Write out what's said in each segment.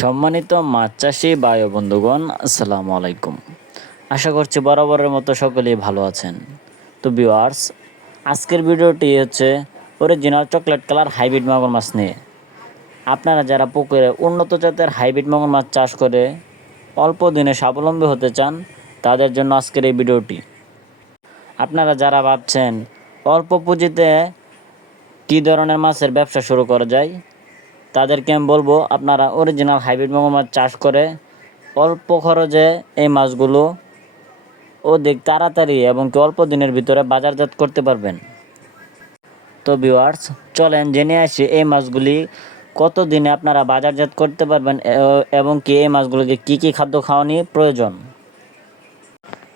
সম্মানিত মাছ চাষি বায়ু বন্ধুগণ, আসসালামু আলাইকুম। আশা করছি বরাবরের মতো সকলেই ভালো আছেন। তো ভিউয়ার্স আজকের ভিডিওটি হচ্ছে অরিজিনাল চকলেট কালার হাইব্রিড মাগুর মাছ নিয়ে। আপনারা যারা পুকুরে উন্নত জাতের হাইব্রিড মাগুর মাছ চাষ করে অল্প দিনে স্বাবলম্বী হতে চান, তাদের জন্য আজকের এই ভিডিওটি। আপনারা যারা ভাবছেন অল্প পুঁজিতে কী ধরনের মাছের ব্যবসা শুরু করা যায় তাদেরকে আমি বলব, আপনারা অরিজিনাল হাইব্রিড মাগুর মাছ চাষ করে অল্প খরচে এই মাছগুলো অধিক তাড়াতাড়ি এবং কি অল্প দিনের ভিতরে বাজারজাত করতে পারবেন। তো ভিউয়ার্স চলেন জেনে আসি এই মাছগুলি কত দিনে আপনারা বাজারজাত করতে পারবেন এবং কি এই মাছগুলোকে কী কী খাদ্য খাওয়ানি প্রয়োজন।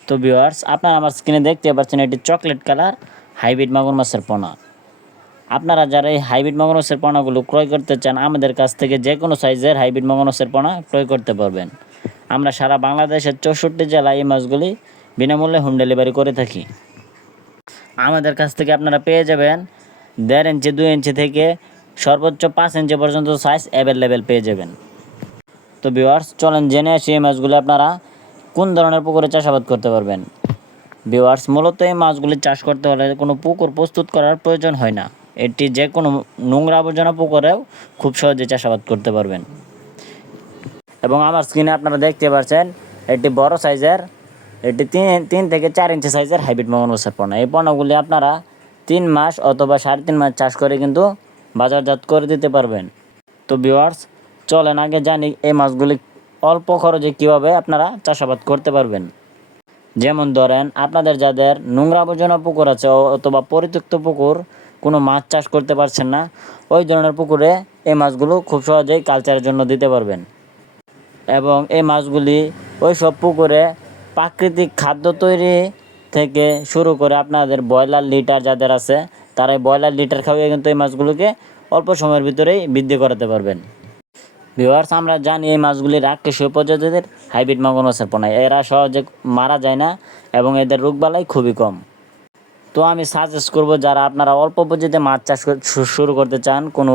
তো ভিউয়ার্স আপনারা আমার স্ক্রিনে দেখতে পাচ্ছেন এটি চকলেট কালার হাইব্রিড মাগুর মাছের পোনা। আপনারা যারা এই হাইব্রিড মগনসের পোনাগুলো ক্রয় করতে চান, আমাদের কাছ থেকে যে কোনো সাইজের হাইব্রিড মগনসের পোনা ক্রয় করতে পারবেন। আমরা সারা বাংলাদেশের চৌষট্টি জেলায় এই মাছগুলি বিনামূল্যে হোম ডেলিভারি করে থাকি। আমাদের কাছ থেকে আপনারা পেয়ে যাবেন দেড় ইঞ্চি, দুই ইঞ্চি থেকে সর্বোচ্চ পাঁচ ইঞ্চি পর্যন্ত সাইজ অ্যাভেলেবেল পেয়ে যাবেন। তো ভিউয়ার্স চলেন জেনে আসি এই মাছগুলি আপনারা কোন ধরনের পুকুরে চাষাবাদ করতে পারবেন। ভিউয়ার্স মূলত এই মাছগুলি চাষ করতে হলে কোনো পুকুর প্রস্তুত করার প্রয়োজন হয় না। এটি যে কোনো নোংরা আবর্জনা পুকুরেও খুব সহজে চাষাবাদ করতে পারবেন। এবং আমার স্ক্রিনে আপনারা দেখতে পাচ্ছেন এটি বড় সাইজের, এটি তিন তিন থেকে চার ইঞ্চি সাইজের হাইব্রিড মগনসার পোনা এই পোনাগুলি আপনারা তিন মাস অথবা সাড়ে তিন মাস চাষ করে কিন্তু বাজারজাত করে দিতে পারবেন। তো ভিউয়ার্স চলেন আগে জানি এই মাছগুলি অল্প খরচে কীভাবে আপনারা চাষাবাদ করতে পারবেন। যেমন ধরেন, আপনাদের যাদের নোংরা আবর্জনা পুকুর আছে অথবা পরিত্যক্ত পুকুর কোনো মাছ চাষ করতে পারছেন না, ওই ধরনের পুকুরে এই মাছগুলো খুব সহজেই কালচারের জন্য দিতে পারবেন। এবং এই মাছগুলি ওই সব পুকুরে প্রাকৃতিক খাদ্য তৈরি থেকে শুরু করে আপনাদের ব্রয়লার লিটার যাদের আছে, তারা ব্রয়লার লিটার খাওয়িয়ে কিন্তু এই মাছগুলোকে অল্প সময়ের ভিতরেই বৃদ্ধি করাতে পারবেন। ভিউয়ার্স আমরা জানি এই মাছগুলি রাক্ষসীয় প্রজাতিদের হাইব্রিড মাগুর মাছের পোনা এরা সহজে মারা যায় না এবং এদের রোগবালাই খুবই কম। তো আমি সাজেস্ট করব যারা আপনারা অল্প পুঁজিতে মাছ চাষ শুরু করতে চান, কোনো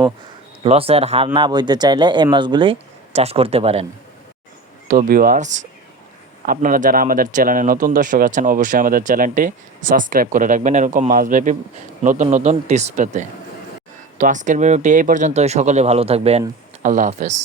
লসের হার না বইতে চাইলে এই মাছগুলি চাষ করতে পারেন। তো ভিউয়ার্স আপনারা যারা আমাদের চ্যানেলে নতুন দর্শক আছেন, অবশ্যই আমাদের চ্যানেলটি সাবস্ক্রাইব করে রাখবেন। এরকম মাছব্যাপী নতুন নতুন টিপস পেতে। তো আজকের ভিডিওটি এই পর্যন্তই। সকলে ভালো থাকবেন। আল্লাহ হাফেজ।